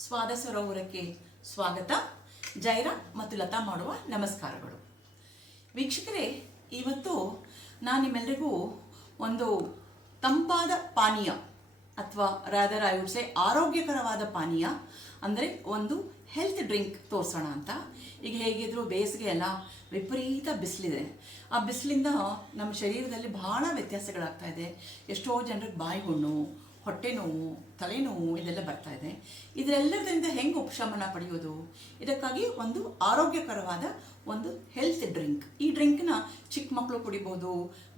ಸ್ವಾದ ಸರೋವರಕ್ಕೆ ಸ್ವಾಗತ. ಜೈರಾ ಮತ್ತು ಲತಾ ಮಾಡುವ ನಮಸ್ಕಾರಗಳು. ವೀಕ್ಷಕರೇ, ಇವತ್ತು ನಾನು ನಿಮ್ಮೆಲ್ಲರಿಗೂ ಒಂದು ತಂಪಾದ ಪಾನೀಯ ಅಥವಾ ರಾದರ್ ಐ ವುಡ್ ಸೇ ಆರೋಗ್ಯಕರವಾದ ಪಾನೀಯ ಅಂದರೆ ಒಂದು ಹೆಲ್ತ್ ಡ್ರಿಂಕ್ ತೋರಿಸೋಣ ಅಂತ. ಈಗ ಹೇಗಿದ್ರು ಬೇಸಿಗೆ ಎಲ್ಲ ವಿಪರೀತ ಬಿಸಿಲಿದೆ. ಆ ಬಿಸಿಲಿಂದ ನಮ್ಮ ಶರೀರದಲ್ಲಿ ಬಹಳ ವ್ಯತ್ಯಾಸಗಳಾಗ್ತಾ ಇದೆ. ಎಷ್ಟೋ ಜನರಿಗೆ ಬಾಯಿ ಹುಣ್ಣು, ಹೊಟ್ಟೆ ನೋವು, ತಲೆನೋವು ಇದೆಲ್ಲ ಬರ್ತಾ ಇದೆ. ಇದೆಲ್ಲದರಿಂದ ಹೆಂಗೆ ಉಪಶಮನ ಪಡೆಯೋದು? ಇದಕ್ಕಾಗಿ ಒಂದು ಆರೋಗ್ಯಕರವಾದ ಒಂದು ಹೆಲ್ತ್ ಡ್ರಿಂಕ್. ಈ ಡ್ರಿಂಕ್ನ ಚಿಕ್ಕ ಮಕ್ಕಳು ಕುಡಿಬೋದು,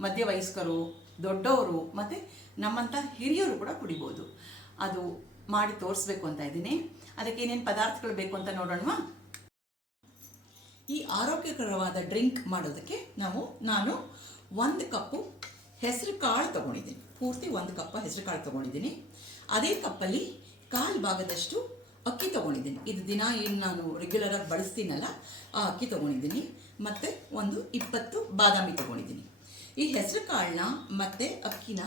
ಮಧ್ಯವಯಸ್ಕರು, ದೊಡ್ಡವರು ಮತ್ತು ನಮ್ಮಂಥ ಹಿರಿಯರು ಕೂಡ ಕುಡಿಬೋದು. ಅದು ಮಾಡಿ ತೋರಿಸ್ಬೇಕು ಅಂತ ಇದ್ದೀನಿ. ಅದಕ್ಕೆ ಏನೇನು ಪದಾರ್ಥಗಳು ಬೇಕು ಅಂತ ನೋಡೋಣವಾ? ಈ ಆರೋಗ್ಯಕರವಾದ ಡ್ರಿಂಕ್ ಮಾಡೋದಕ್ಕೆ ನಾನು 1 ಕಪ್ಪು ಹೆಸರು ಕಾಳು ತೊಗೊಂಡಿದ್ದೀನಿ. ಪೂರ್ತಿ 1 ಕಪ್ ಹೆಸರು ಕಾಳು ತೊಗೊಂಡಿದ್ದೀನಿ. ಅದೇ ಕಪ್ಪಲ್ಲಿ 1/4 ಭಾಗದಷ್ಟು ಅಕ್ಕಿ ತೊಗೊಂಡಿದ್ದೀನಿ. ಇದು ದಿನ ಏನು ನಾನು ರೆಗ್ಯುಲರಾಗಿ ಬಳಸ್ತೀನಲ್ಲ ಆ ಅಕ್ಕಿ ತೊಗೊಂಡಿದ್ದೀನಿ. ಮತ್ತು ಒಂದು 20 ಬಾದಾಮಿ ತೊಗೊಂಡಿದ್ದೀನಿ. ಈ ಹೆಸರು ಕಾಳನ್ನ ಮತ್ತು ಅಕ್ಕಿನ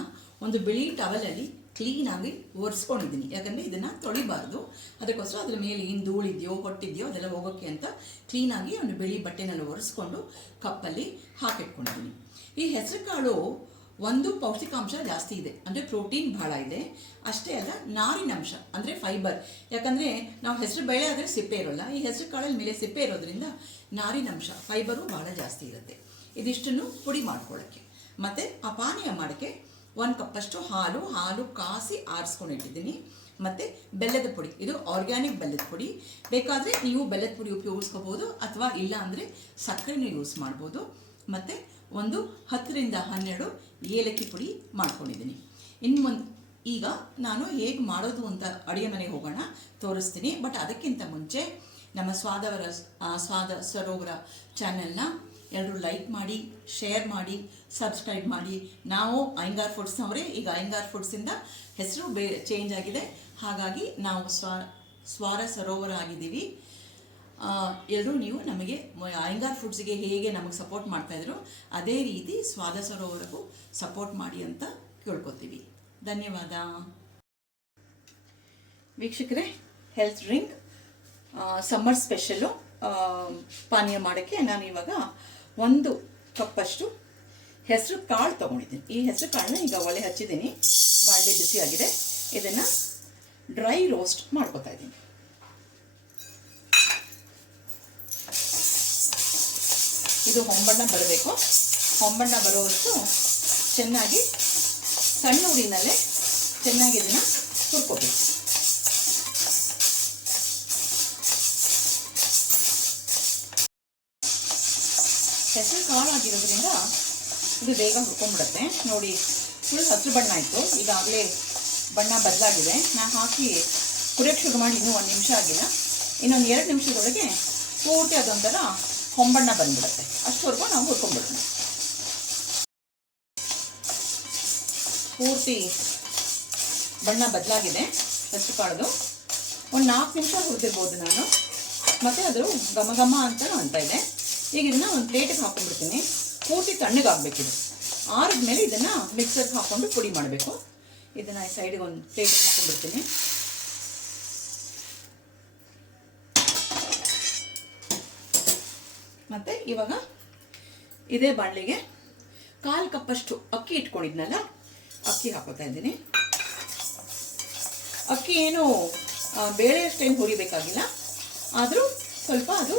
ಒಂದು ಬಿಳಿ ಟವಲಲ್ಲಿ ಕ್ಲೀನಾಗಿ ಒರೆಸ್ಕೊಂಡಿದ್ದೀನಿ. ಯಾಕಂದರೆ ಇದನ್ನು ತೊಳಿಬಾರ್ದು. ಅದಕ್ಕೋಸ್ಕರ ಅದ್ರ ಮೇಲೆ ಏನು ಧೂಳಿದೆಯೋ ಹೊಟ್ಟಿದೆಯೋ ಅದೆಲ್ಲ ಹೋಗೋಕ್ಕೆ ಅಂತ ಕ್ಲೀನಾಗಿ ಒಂದು ಬಿಳಿ ಬಟ್ಟೆನಲ್ಲಿ ಒರೆಸ್ಕೊಂಡು ಕಪ್ಪಲ್ಲಿ ಹಾಕಿಟ್ಕೊಂಡಿದ್ದೀನಿ. ಈ ಹೆಸರು ಕಾಳು ಒಂದು ಪೌಷ್ಟಿಕಾಂಶ ಜಾಸ್ತಿ ಇದೆ, ಅಂದರೆ ಪ್ರೋಟೀನ್ ಭಾಳ ಇದೆ. ಅಷ್ಟೇ ಅಲ್ಲ, ನಾರಿನಂಶ ಅಂದರೆ ಫೈಬರ್. ಯಾಕಂದರೆ ನಾವು ಹೆಸರು ಬೇಳೆ ಆದರೆ ಸಿಪ್ಪೆ ಇರೋಲ್ಲ. ಈ ಹೆಸರು ಕಾಳಲ್ಲಿ ಮೇಲೆ ಸಿಪ್ಪೆ ಇರೋದ್ರಿಂದ ನಾರಿನಂಶ ಫೈಬರು ಭಾಳ ಜಾಸ್ತಿ ಇರುತ್ತೆ. ಇದಿಷ್ಟನ್ನು ಪುಡಿ ಮಾಡ್ಕೊಳ್ಳೋಕ್ಕೆ ಮತ್ತು ಆ ಪಾನೀಯ ಮಾಡೋಕ್ಕೆ 1 ಕಪ್ಪಷ್ಟು ಹಾಲು ಕಾಸಿ ಆರಿಸ್ಕೊಂಡಿಟ್ಟಿದ್ದೀನಿ. ಮತ್ತು ಬೆಲ್ಲದ ಪುಡಿ, ಇದು ಆರ್ಗ್ಯಾನಿಕ್ ಬೆಲ್ಲದ ಪುಡಿ. ಬೇಕಾದರೆ ನೀವು ಬೆಲ್ಲದ ಪುಡಿ ಉಪಯೋಗಿಸ್ಕೋಬೋದು, ಅಥವಾ ಇಲ್ಲ ಅಂದರೆ ಸಕ್ಕರೆನೂ ಯೂಸ್ ಮಾಡ್ಬೋದು. ಮತ್ತು ಒಂದು 10 ರಿಂದ 12 ಏಲಕ್ಕಿ ಪುಡಿ ಮಾಡ್ಕೊಂಡಿದ್ದೀನಿ. ಈಗ ನಾನು ಹೇಗೆ ಮಾಡೋದು ಅಂತ ಅಡುಗೆ ಮನೆಗೆ ಹೋಗೋಣ, ತೋರಿಸ್ತೀನಿ. ಬಟ್ ಅದಕ್ಕಿಂತ ಮುಂಚೆ ನಮ್ಮ ಸ್ವಾದ ಸರೋವರ ಚಾನೆಲ್ನ ಎಲ್ಲರೂ ಲೈಕ್ ಮಾಡಿ, ಶೇರ್ ಮಾಡಿ, ಸಬ್ಸ್ಕ್ರೈಬ್ ಮಾಡಿ. ನಾವು ಅಯ್ಯಂಗಾರ್ ಫುಡ್ಸ್ನವರೇ. ಈಗ ಅಯ್ಯಂಗಾರ್ ಫುಡ್ಸಿಂದ ಹೆಸರು ಚೇಂಜ್ ಆಗಿದೆ, ಹಾಗಾಗಿ ನಾವು ಸ್ವಾದ ಸರೋವರ ಆಗಿದ್ದೀವಿ. ಎಲ್ಲರೂ ನೀವು ನಮಗೆ ಅಯ್ಯಂಗಾರ್ ಫುಡ್ಸಿಗೆ ಹೇಗೆ ನಮಗೆ ಸಪೋರ್ಟ್ ಮಾಡ್ತಾಯಿದ್ರು ಅದೇ ರೀತಿ ಸ್ವಾದ ಸರೋವರಕ್ಕೂ ಸಪೋರ್ಟ್ ಮಾಡಿ ಅಂತ ಕೇಳ್ಕೊತೀವಿ. ಧನ್ಯವಾದ. ವೀಕ್ಷಕರೇ, ಹೆಲ್ತ್ ಡ್ರಿಂಕ್ ಸಮ್ಮರ್ ಸ್ಪೆಷಲ್ಲು ಪಾನೀಯ ಮಾಡೋಕ್ಕೆ ನಾನು ಇವಾಗ 1 ಕಪ್ಪಷ್ಟು ಹೆಸರು ಕಾಳು ತೊಗೊಂಡಿದ್ದೀನಿ. ಈ ಹೆಸರು ಕಾಳನ್ನ ಈಗ ಒಲೆ ಹಚ್ಚಿದ್ದೀನಿ, ಬಾಂಡೆ ಬಿಸಿಯಾಗಿದೆ. ಇದನ್ನು ಡ್ರೈ ರೋಸ್ಟ್ ಮಾಡ್ಕೊತಾ ಇದ್ದೀನಿ. ಇದು ಹೊಂಬಣ್ಣ ಬರಬೇಕು. ಹೊಂಬಣ್ಣ ಬರುವಷ್ಟು ಚೆನ್ನಾಗಿ ಸಣ್ಣ ಉರಿನಲ್ಲೇ ಚೆನ್ನಾಗಿ ಇದನ್ನು ಹುರ್ಕೋಬೇಕು. ಹೆಸರು ಕಾಳು ಆಗಿರೋದ್ರಿಂದ ಇದು ಬೇಗ ಹುರ್ಕೊಂಡ್ಬಿಡುತ್ತೆ. ನೋಡಿ, ಫುಲ್ ಹಸಿರು ಬಣ್ಣ ಆಯಿತು. ಈಗಾಗಲೇ ಬಣ್ಣ ಬದಲಾಗಿದೆ. ನಾನು ಹಾಕಿ ಹುರಿಯೋಕ್ಕೆ ಶುರು ಮಾಡಿ ಇನ್ನೂ 1 ನಿಮಿಷ ಆಗಿಲ್ಲ. ಇನ್ನೊಂದು 2 ನಿಮಿಷದೊಳಗೆ ಪೂರ್ತಿ ಅದೊಂಥರ ಹೊಂಬಣ್ಣ ಬಂದ್ಬಿಡುತ್ತೆ. ಅಷ್ಟವರೆಗೂ ನಾವು ಹುರ್ಕೊಂಡ್ಬಿಡೋಣ. ಪೂರ್ತಿ ಬಣ್ಣ ಬದಲಾಗಿದೆ ಹೆಸರು ಕಾಳದು. ಒಂದು 4 ನಿಮಿಷ ಹುರಿದಿರ್ಬೋದು ನಾನು. ಮತ್ತು ಅದು ಘಮ ಅಂತ ಇದೆ. ಈಗ ಇದನ್ನು ಒಂದು ಪ್ಲೇಟಿಗೆ ಹಾಕೊಂಡ್ಬಿಡ್ತೀನಿ. ಪೂರ್ತಿ ತಣ್ಣಗಾಗಬೇಕಿದು. ಆರಿದ ಮೇಲೆ ಇದನ್ನು ಮಿಕ್ಸರ್ಗೆ ಹಾಕ್ಕೊಂಡು ಪುಡಿ ಮಾಡಬೇಕು. ಇದನ್ನು ಸೈಡಿಗೆ ಒಂದು ಪ್ಲೇಟಿಗೆ ಹಾಕೊಂಡ್ಬಿಡ್ತೀನಿ. ಮತ್ತು ಇವಾಗ ಇದೇ ಬಾಣಲಿಗೆ 1/4 ಕಪ್ಪಷ್ಟು ಅಕ್ಕಿ ಇಟ್ಕೊಂಡಿದ್ನಲ್ಲ, ಅಕ್ಕಿ ಹಾಕೋತಾ ಇದ್ದೀನಿ. ಅಕ್ಕಿ ಏನು ಬೇಳೆ ಅಷ್ಟೇನು ಹುರಿಬೇಕಾಗಿಲ್ಲ, ಆದರೂ ಸ್ವಲ್ಪ ಅದು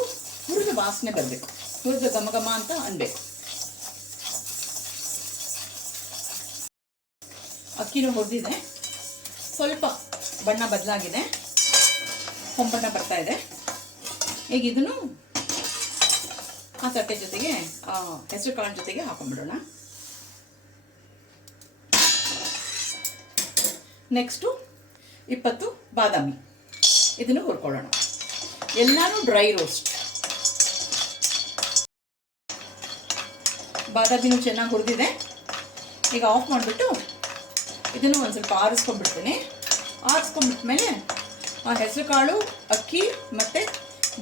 ಹುರಿದ ವಾಸನೆ ಬರಬೇಕು, ಹುರಿದ ಘಮ ಅಂತ ಅನ್ಬೇಕು. ಅಕ್ಕಿನೂ ಹುರಿದಿದೆ, ಸ್ವಲ್ಪ ಬಣ್ಣ ಬದಲಾಗಿದೆ, ಹೊಂಬಣ್ಣ ಬರ್ತಾ ಇದೆ. ಈಗ ಇದನ್ನು ಆ ತಟ್ಟೆ ಜೊತೆಗೆ ಹೆಸರು ಕಾಳಿನ ಜೊತೆಗೆ ಹಾಕೊಂಡ್ಬಿಡೋಣ. ನೆಕ್ಸ್ಟು 20 ಬಾದಾಮಿ, ಇದನ್ನು ಹುರ್ಕೊಳ್ಳೋಣ. ಎಲ್ಲನೂ ಡ್ರೈ ರೋಸ್ಟ್. ಬಾದಾಮಿನೂ ಚೆನ್ನಾಗಿ ಹುರಿದಿದೆ. ಈಗ ಆಫ್ ಮಾಡಿಬಿಟ್ಟು ಇದನ್ನು ಒಂದು ಸ್ವಲ್ಪ ಆರಿಸ್ಕೊಂಡ್ಬಿಡ್ತೀನಿ. ಆರಿಸ್ಕೊಂಡ್ಬಿಟ್ಮೇಲೆ ಆ ಹೆಸರು ಕಾಳು, ಅಕ್ಕಿ ಮತ್ತು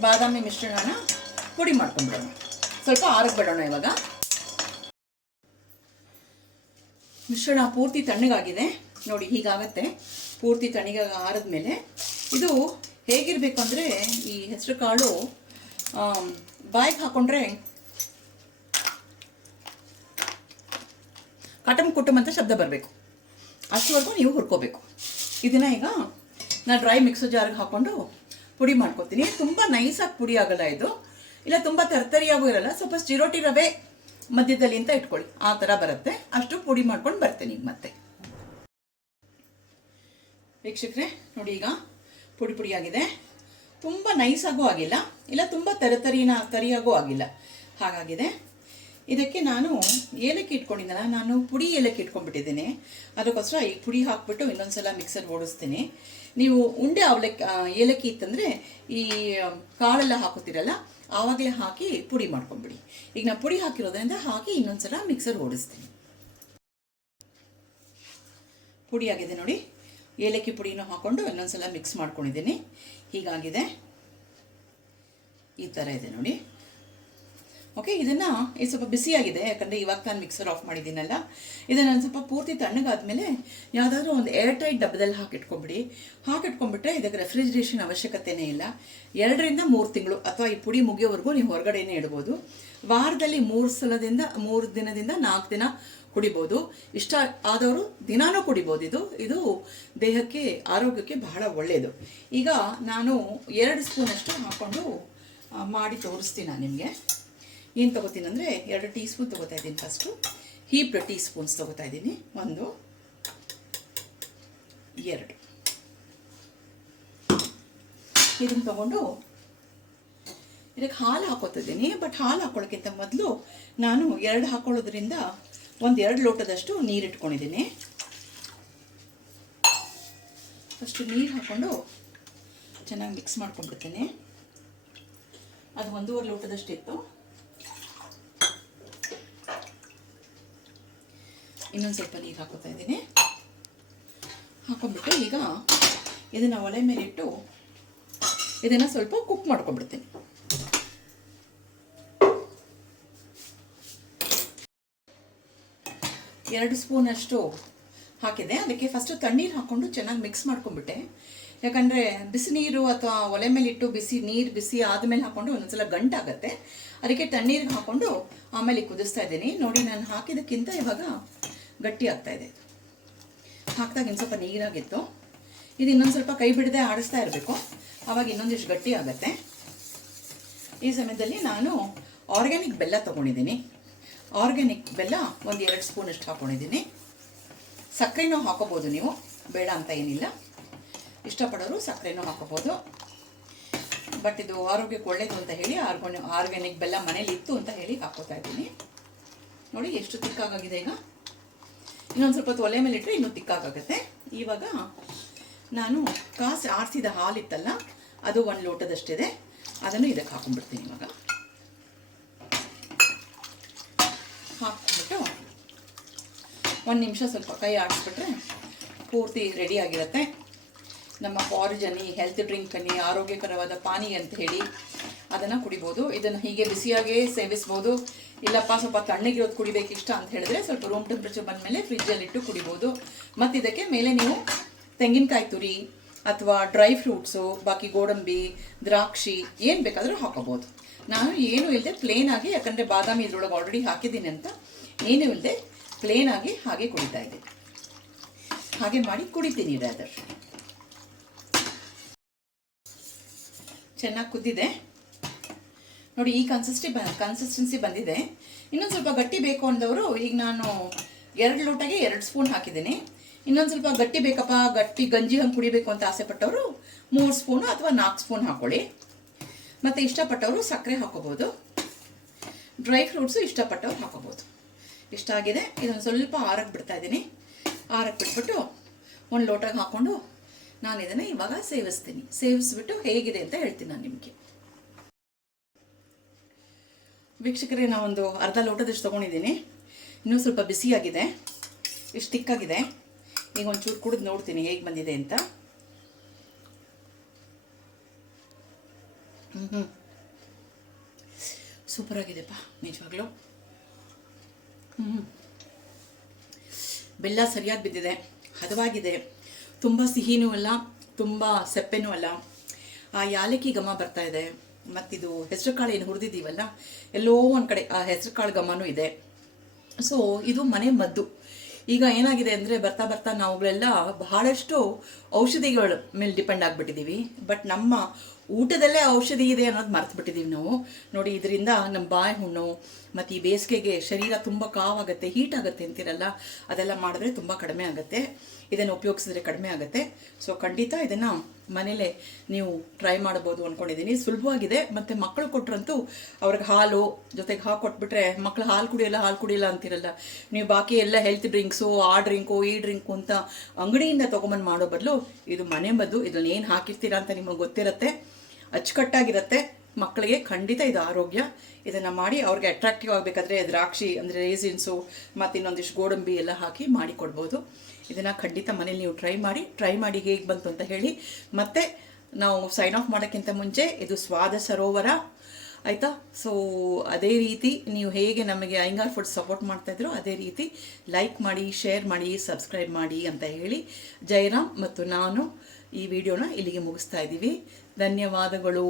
ಬಾದಾಮಿ ಮಿಶ್ರಣನ ಪುಡಿ ಮಾಡ್ಕೊಂಡ್ಬಿಡೋಣ. ಸ್ವಲ್ಪ ಆರಿಸ್ಬಿಡೋಣ. ಇವಾಗ ಮಿಶ್ರಣ ಪೂರ್ತಿ ತಣ್ಣಗಾಗಿದೆ ನೋಡಿ, ಹೀಗಾಗತ್ತೆ. ಪೂರ್ತಿ ತಣ್ಣಗೆ ಆರಿದ್ಮೇಲೆ ಇದು ಹೇಗಿರಬೇಕು ಅಂದರೆ ಈ ಹೆಸರು ಕಾಳು ಬಾಯಿಗೆ ಹಾಕ್ಕೊಂಡ್ರೆ ಕಟಮ್ ಕುಟುಮ್ ಅಂತ ಶಬ್ದ ಬರಬೇಕು, ಅಷ್ಟುವರೆಗೂ ನೀವು ಹುರ್ಕೋಬೇಕು. ಇದನ್ನು ಈಗ ನಾನು ಡ್ರೈ ಮಿಕ್ಸರ್ ಜಾರ್ಗೆ ಹಾಕ್ಕೊಂಡು ಪುಡಿ ಮಾಡ್ಕೊತೀನಿ. ತುಂಬ ನೈಸಾಗಿ ಪುಡಿ ಆಗಲ್ಲ ಇದು, ಇಲ್ಲ ತುಂಬ ತರ್ತರಿಯಾಗೂ ಇರಲ್ಲ, ಸ್ವಲ್ಪ ಚಿರೋಟಿ ರವೆ ಮಧ್ಯದಲ್ಲಿ ಅಂತ ಇಟ್ಕೊಳ್ಳಿ, ಆ ಥರ ಬರುತ್ತೆ. ಅಷ್ಟು ಪುಡಿ ಮಾಡ್ಕೊಂಡು ಬರ್ತೇನೆ ಈಗ ಮತ್ತೆ. ವೀಕ್ಷಕರೇ ನೋಡಿ, ಈಗ ಪುಡಿ ಪುಡಿಯಾಗಿದೆ, ತುಂಬ ನೈಸಾಗೂ ಆಗಿಲ್ಲ, ಇಲ್ಲ ತುಂಬ ತರಿಯಾಗೂ ಆಗಿಲ್ಲ, ಹಾಗಾಗಿದೆ. ಇದಕ್ಕೆ ನಾನು ಏಲಕ್ಕಿ ಇಟ್ಕೊಂಡಿದ್ದಲ್ಲ, ನಾನು ಪುಡಿ ಏಲಕ್ಕಿ ಇಟ್ಕೊಂಡ್ಬಿಟ್ಟಿದ್ದೀನಿ. ಅದಕ್ಕೋಸ್ಕರ ಈ ಪುಡಿ ಹಾಕ್ಬಿಟ್ಟು ಇನ್ನೊಂದ್ಸಲ ಮಿಕ್ಸರ್ ಓಡಿಸ್ತೀನಿ. ನೀವು ಉಂಡೆ ಏಲಕ್ಕಿ ಇತ್ತಂದರೆ ಈ ಕಾಳೆಲ್ಲ ಹಾಕೋತಿರಲ್ಲ, ಆವಾಗಲೇ ಹಾಕಿ ಪುಡಿ ಮಾಡ್ಕೊಂಬಿಡಿ. ಈಗ ನಾನು ಪುಡಿ ಹಾಕಿರೋದ್ರಿಂದ ಹಾಕಿ ಇನ್ನೊಂದ್ಸಲ ಮಿಕ್ಸರ್ ಓಡಿಸ್ತೀನಿ. ಪುಡಿ ಆಗಿದೆ ನೋಡಿ, ಏಲಕ್ಕಿ ಪುಡಿನೂ ಹಾಕ್ಕೊಂಡು ಇನ್ನೊಂದ್ಸಲ ಮಿಕ್ಸ್ ಮಾಡ್ಕೊಂಡಿದ್ದೀನಿ. ಹೀಗಾಗಿದೆ, ಈ ಥರ ಇದೆ ನೋಡಿ. ಓಕೆ, ಇದನ್ನು ಇದು ಸ್ವಲ್ಪ ಬಿಸಿಯಾಗಿದೆ, ಯಾಕಂದರೆ ಇವಾಗ ನಾನು ಮಿಕ್ಸರ್ ಆಫ್ ಮಾಡಿದ್ದೀನಲ್ಲ. ಇದನ್ನು ಒಂದು ಸ್ವಲ್ಪ ಪೂರ್ತಿ ತಣ್ಣಗಾದ್ಮೇಲೆ ಯಾವುದಾದ್ರೂ ಒಂದು ಏರ್ ಟೈಟ್ ಡಬ್ಬದಲ್ಲಿ ಹಾಕಿಟ್ಕೊಂಡ್ಬಿಟ್ರೆ ಇದಕ್ಕೆ ರೆಫ್ರಿಜರೇಷನ್ ಅವಶ್ಯಕತೆಯೇ ಇಲ್ಲ. 2 ರಿಂದ 3 ತಿಂಗಳು ಅಥವಾ ಈ ಪುಡಿ ಮುಗಿಯೋವರೆಗೂ ನೀವು ಹೊರಗಡೆನೇ ಇಡ್ಬೋದು. ವಾರದಲ್ಲಿ 3 ದಿನದಿಂದ 4 ದಿನ ಕುಡಿಬೋದು. ಇಷ್ಟ ಆದವರು ದಿನಾನೂ ಕುಡಿಬೋದು. ಇದು ದೇಹಕ್ಕೆ, ಆರೋಗ್ಯಕ್ಕೆ ಬಹಳ ಒಳ್ಳೆಯದು. ಈಗ ನಾನು 2 ಸ್ಪೂನಷ್ಟು ಹಾಕ್ಕೊಂಡು ಮಾಡಿ ತೋರಿಸ್ತೀನಿ ನಾನು ನಿಮಗೆ. ಏನು ತೊಗೋತೀನಿ ಅಂದರೆ 2 ಟೀ ಸ್ಪೂನ್ ತೊಗೋತಾ ಇದ್ದೀನಿ. ಫಸ್ಟು ಹೀಪ್ಡ್ ಟೀ ಸ್ಪೂನ್ಸ್ ತೊಗೋತಾ ಇದ್ದೀನಿ. 1 2 ಇದನ್ನು ತೊಗೊಂಡು ಇದಕ್ಕೆ ಹಾಲು ಹಾಕೋತಿದ್ದೀನಿ. ಬಟ್ ಹಾಲು ಹಾಕೊಳ್ಳೋಕ್ಕಿಂತ ಮೊದಲು ನಾನು 2 ಹಾಕೊಳ್ಳೋದ್ರಿಂದ 1-2 ಲೋಟದಷ್ಟು ನೀರು ಇಟ್ಕೊಂಡಿದ್ದೀನಿ. ಫಸ್ಟು ನೀರು ಹಾಕ್ಕೊಂಡು ಚೆನ್ನಾಗಿ ಮಿಕ್ಸ್ ಮಾಡ್ಕೊಂಡ್ಬಿಡ್ತೀನಿ. ಅದು 1.5 ಲೋಟದಷ್ಟು ಇತ್ತು. ಇನ್ನೊಂದು ಸ್ವಲ್ಪ ನೀರು ಹಾಕೋತಾ ಇದ್ದೀನಿ. ಹಾಕೊಂಡ್ಬಿಟ್ಟು ಈಗ ಇದನ್ನು ಒಲೆ ಮೇಲೆ ಇಟ್ಟು ಇದನ್ನು ಸ್ವಲ್ಪ ಕುಕ್ ಮಾಡ್ಕೊಂಡ್ಬಿಡ್ತೀನಿ. ಎರಡು ಸ್ಪೂನಷ್ಟು ಹಾಕಿದೆ. ಅದಕ್ಕೆ ಫಸ್ಟು ತಣ್ಣೀರು ಹಾಕ್ಕೊಂಡು ಚೆನ್ನಾಗಿ ಮಿಕ್ಸ್ ಮಾಡ್ಕೊಂಡ್ಬಿಟ್ಟೆ. ಯಾಕಂದರೆ ಬಿಸಿ ನೀರು ಅಥವಾ ಒಲೆ ಮೇಲೆ ಇಟ್ಟು ಬಿಸಿ ಆದಮೇಲೆ ಹಾಕ್ಕೊಂಡು ಒಂದೊಂದ್ಸಲ ಗಂಟಾಗತ್ತೆ. ಅದಕ್ಕೆ ತಣ್ಣೀರಿಗೆ ಹಾಕ್ಕೊಂಡು ಆಮೇಲೆ ಕುದಿಸ್ತಾ ಇದ್ದೀನಿ. ನೋಡಿ, ನಾನು ಹಾಕಿದ್ದಕ್ಕಿಂತ ಇವಾಗ ಗಟ್ಟಿ ಆಗ್ತಾ ಇದೆ. ಹಾಕಿದಾಗ ಇನ್ನು ಸ್ವಲ್ಪ ನೀರಾಗಿತ್ತು. ಇದು ಇನ್ನೊಂದು ಸ್ವಲ್ಪ ಕೈ ಬಿಡದೆ ಆಡಿಸ್ತಾ ಇರಬೇಕು, ಆವಾಗ ಇನ್ನೊಂದಿಷ್ಟು ಗಟ್ಟಿ ಆಗುತ್ತೆ. ಈ ಸಮಯದಲ್ಲಿ ನಾನು ಆರ್ಗ್ಯಾನಿಕ್ ಬೆಲ್ಲ ತೊಗೊಂಡಿದ್ದೀನಿ. ಆರ್ಗ್ಯಾನಿಕ್ ಬೆಲ್ಲ 1-2 ಸ್ಪೂನಷ್ಟು ಹಾಕ್ಕೊಂಡಿದ್ದೀನಿ. ಸಕ್ಕರೆನೂ ಹಾಕೋಬೋದು ನೀವು, ಬೇಡ ಅಂತ ಏನಿಲ್ಲ. ಇಷ್ಟಪಡೋರು ಸಕ್ಕರೆನೂ ಹಾಕೋಬೋದು. ಬಟ್ ಇದು ಆರೋಗ್ಯಕ್ಕೆ ಒಳ್ಳೆಯದು ಅಂತ ಹೇಳಿ ಆರ್ಗ್ಯಾನಿಕ್ ಬೆಲ್ಲ ಮನೇಲಿ ಇತ್ತು ಅಂತ ಹೇಳಿ ಹಾಕೋತಾ ಇದ್ದೀನಿ. ನೋಡಿ ಎಷ್ಟು ತಿಕ್ಕಾಗಿದೆ. ಈಗ ಇನ್ನೊಂದು ಸ್ವಲ್ಪ ಹೊತ್ತು ಒಲೆ ಮೇಲೆ ಇಟ್ಟರೆ ಇನ್ನೂ ತಿಕ್ಕಾಗುತ್ತೆ. ಇವಾಗ ನಾನು ಆರಿಸಿದ ಹಾಲಿತ್ತಲ್ಲ, ಅದು 1 ಲೋಟದಷ್ಟಿದೆ. ಅದನ್ನು ಇದಕ್ಕೆ ಹಾಕೊಂಡ್ಬಿಡ್ತೀನಿ. ಇವಾಗ ಹಾಕ್ಬಿಟ್ಟು 1 ನಿಮಿಷ ಸ್ವಲ್ಪ ಕೈ ಆಡಿಸ್ಬಿಟ್ರೆ ಪೂರ್ತಿ ರೆಡಿ ಆಗಿರುತ್ತೆ. ನಮ್ಮ ಪಾರಿಜ್ ಅನ್ನಿ, ಹೆಲ್ತ್ ಡ್ರಿಂಕ್ ಅನ್ನಿ, ಆರೋಗ್ಯಕರವಾದ ಪಾನಿ ಅಂತ ಹೇಳಿ ಅದನ್ನು ಕುಡಿಬೋದು. ಇದನ್ನು ಹೀಗೆ ಬಿಸಿಯಾಗೇ ಸೇವಿಸ್ಬೋದು. ಇಲ್ಲಪ್ಪ ಸ್ವಲ್ಪ ತಣ್ಣಗಿರೋದು ಕುಡಿಬೇಕು ಇಷ್ಟ ಅಂತ ಹೇಳಿದ್ರೆ ಸ್ವಲ್ಪ ರೂಮ್ ಟೆಂಪ್ರೇಚರ್ ಬಂದಮೇಲೆ ಫ್ರಿಜ್ಜಲ್ಲಿಟ್ಟು ಕುಡಿಬೋದು. ಮತ್ತು ಇದಕ್ಕೆ ಮೇಲೆ ನೀವು ತೆಂಗಿನಕಾಯಿ ತುರಿ ಅಥವಾ ಡ್ರೈ ಫ್ರೂಟ್ಸು, ಬಾಕಿ ಗೋಡಂಬಿ, ದ್ರಾಕ್ಷಿ ಏನು ಬೇಕಾದರೂ ಹಾಕೋಬೋದು. ನಾನು ಏನೂ ಇಲ್ಲದೆ ಪ್ಲೇನಾಗಿ, ಯಾಕಂದರೆ ಬಾದಾಮಿ ಇದ್ರೊಳಗೆ ಆಲ್ರೆಡಿ ಹಾಕಿದ್ದೀನಿ ಅಂತ ಏನೂ ಇಲ್ಲದೆ ಪ್ಲೇನಾಗಿ ಹಾಗೆ ಕುಡಿತಾ ಇದ್ದೀನಿ. ಹಾಗೆ ಮಾಡಿ ಕುಡಿತೀನಿ. ರಾದರ್ ಚೆನ್ನಾಗಿ ಕುದ್ದಿದೆ ನೋಡಿ. ಈ ಕನ್ಸಿಸ್ಟೆನ್ಸಿ ಬಂದಿದೆ. ಇನ್ನೊಂದು ಸ್ವಲ್ಪ ಗಟ್ಟಿ ಬೇಕು ಅಂದವರು, ಈಗ ನಾನು 2 ಲೋಟಗೆ 2 ಸ್ಪೂನ್ ಹಾಕಿದ್ದೀನಿ. ಇನ್ನೊಂದು ಸ್ವಲ್ಪ ಗಟ್ಟಿ ಬೇಕಪ್ಪ, ಗಟ್ಟಿ ಗಂಜಿ ಹಂಗೆ ಕುಡಿಬೇಕು ಅಂತ ಆಸೆ ಪಟ್ಟವರು 3 ಸ್ಪೂನು ಅಥವಾ 4 ಸ್ಪೂನ್ ಹಾಕ್ಕೊಳ್ಳಿ. ಮತ್ತು ಇಷ್ಟಪಟ್ಟವರು ಸಕ್ಕರೆ ಹಾಕೋಬೋದು. ಡ್ರೈ ಫ್ರೂಟ್ಸು ಇಷ್ಟಪಟ್ಟವ್ರು ಹಾಕೋಬೋದು. ಇಷ್ಟ ಆಗಿದೆ. ಇದೊಂದು ಸ್ವಲ್ಪ ಆರಕ್ಕೆ ಬಿಡ್ತಾ ಇದ್ದೀನಿ. ಆರಕ್ಕೆ ಬಿಟ್ಬಿಟ್ಟು 1 ಲೋಟಗೆ ಹಾಕ್ಕೊಂಡು ನಾನು ಇದನ್ನು ಇವಾಗ ಸೇವಿಸ್ತೀನಿ. ಸೇವಿಸ್ಬಿಟ್ಟು ಹೇಗಿದೆ ಅಂತ ಹೇಳ್ತೀನಿ ನಾನು ನಿಮಗೆ. ವೀಕ್ಷಕರೇ, ನಾವೊಂದು ಅರ್ಧ ಲೋಟದಷ್ಟು ತೊಗೊಂಡಿದ್ದೀನಿ. ಇನ್ನೂ ಸ್ವಲ್ಪ ಬಿಸಿಯಾಗಿದೆ, ಇಷ್ಟು ತಿಕ್ಕಾಗಿದೆ. ಈಗ ಒಂಚೂರು ಕುಡಿದು ನೋಡ್ತೀನಿ ಹೇಗೆ ಬಂದಿದೆ ಅಂತ. ಸೂಪರಾಗಿದೆಪ್ಪ ನಿಜವಾಗ್ಲೂ. ಬೆಲ್ಲ ಸರಿಯಾಗಿ ಬಿದ್ದಿದೆ, ಹದವಾಗಿದೆ. ತುಂಬ ಸಿಹಿನೂ ಅಲ್ಲ, ತುಂಬ ಸಪ್ಪೆನೂ ಅಲ್ಲ. ಆ ಯಾಲಕ್ಕಿ ಘಮ ಬರ್ತಾ ಇದೆ, ಮತ್ತಿದು ಹೆಸರು ಕಾಳು ಏನು ಹುರಿದಿದ್ದೀವಲ್ಲ ಎಲ್ಲೋ ಒಂದು ಕಡೆ ಆ ಹೆಸರು ಕಾಳು ಘಮನೂ ಇದೆ. ಸೊ ಇದು ಮನೆ ಮದ್ದು. ಈಗ ಏನಾಗಿದೆ ಅಂದರೆ ಬರ್ತಾ ಬರ್ತಾ ನಾವುಗಳೆಲ್ಲ ಬಹಳಷ್ಟು ಔಷಧಿಗಳ ಮೇಲೆ ಡಿಪೆಂಡ್ ಆಗಿಬಿಟ್ಟಿದ್ದೀವಿ. ಬಟ್ ನಮ್ಮ ಊಟದಲ್ಲೇ ಔಷಧಿ ಇದೆ ಅನ್ನೋದು ಮರ್ತು ಬಿಟ್ಟಿದ್ದೀವಿ ನಾವು. ನೋಡಿ, ಇದರಿಂದ ನಮ್ಮ ಬಾಯಿ ಹುಣ್ಣು ಮತ್ತು ಈ ಬೇಸಿಗೆಗೆ ಶರೀರ ತುಂಬ ಕಾವಾಗುತ್ತೆ, ಹೀಟ್ ಆಗುತ್ತೆ ಅಂತಿರಲ್ಲ, ಅದೆಲ್ಲ ಮಾಡಿದ್ರೆ ತುಂಬ ಕಡಿಮೆ ಆಗುತ್ತೆ. ಇದನ್ನು ಉಪಯೋಗಿಸಿದ್ರೆ ಕಡಿಮೆ ಆಗುತ್ತೆ. ಸೊ ಖಂಡಿತ ಇದನ್ನು ಮನೇಲೆ ನೀವು ಟ್ರೈ ಮಾಡ್ಬೋದು ಅಂದ್ಕೊಂಡಿದ್ದೀನಿ. ಸುಲಭವಾಗಿದೆ. ಮತ್ತು ಮಕ್ಕಳು ಕೊಟ್ಟರಂತೂ ಅವ್ರಿಗೆ ಹಾಲು ಜೊತೆಗೆ ಹಾಕಿ ಕೊಟ್ಬಿಟ್ರೆ ಮಕ್ಕಳು ಹಾಲು ಕುಡಿಯಲ್ಲ ಅಂತಿರಲ್ಲ. ನೀವು ಬಾಕಿ ಎಲ್ಲ ಹೆಲ್ತ್ ಡ್ರಿಂಕ್ಸು, ಆ ಡ್ರಿಂಕು ಈ ಡ್ರಿಂಕು ಅಂತ ಅಂಗಡಿಯಿಂದ ತೊಗೊಂಬಂದು ಮಾಡೋ ಬದಲು ಇದು ಮನೆ ಮದ್ದು. ಇದನ್ನ ಏನು ಹಾಕಿರ್ತೀರಾ ಅಂತ ನಿಮಗೆ ಗೊತ್ತಿರುತ್ತೆ, ಅಚ್ಚುಕಟ್ಟಾಗಿರುತ್ತೆ. ಮಕ್ಕಳಿಗೆ ಖಂಡಿತ ಇದು ಆರೋಗ್ಯ. ಇದನ್ನು ಮಾಡಿ ಅವ್ರಿಗೆ ಅಟ್ರಾಕ್ಟಿವ್ ಆಗಬೇಕಾದ್ರೆ ದ್ರಾಕ್ಷಿ ಅಂದರೆ ರೇಸಿನ್ಸು ಮತ್ತು ಇನ್ನೊಂದಿಷ್ಟು ಗೋಡಂಬಿ ಎಲ್ಲ ಹಾಕಿ ಮಾಡಿ ಕೊಡ್ಬೋದು. ಇದನ್ನು ಖಂಡಿತ ಮನೇಲಿ ನೀವು ಟ್ರೈ ಮಾಡಿ ಹೇಗೆ ಬಂತು ಅಂತ ಹೇಳಿ. ಮತ್ತು ನಾವು ಸೈನ್ ಆಫ್ ಮಾಡೋಕ್ಕಿಂತ ಮುಂಚೆ ಇದು ಸ್ವಾದ ಸರೋವರ ಆಯಿತಾ. ಸೊ ಅದೇ ರೀತಿ ನೀವು ಹೇಗೆ ನಮಗೆ ಅಯ್ಯಂಗಾರ್ ಫುಡ್ ಸಪೋರ್ಟ್ ಮಾಡ್ತಾಯಿದ್ರು ಅದೇ ರೀತಿ ಲೈಕ್ ಮಾಡಿ, ಶೇರ್ ಮಾಡಿ, ಸಬ್ಸ್ಕ್ರೈಬ್ ಮಾಡಿ ಅಂತ ಹೇಳಿ ಜಯರಾಮ್ ಮತ್ತು ನಾನು ಈ ವಿಡಿಯೋನ ಇಲ್ಲಿಗೆ ಮುಗಿಸ್ತಾ ಇದ್ದೀವಿ. ಧನ್ಯವಾದಗಳು.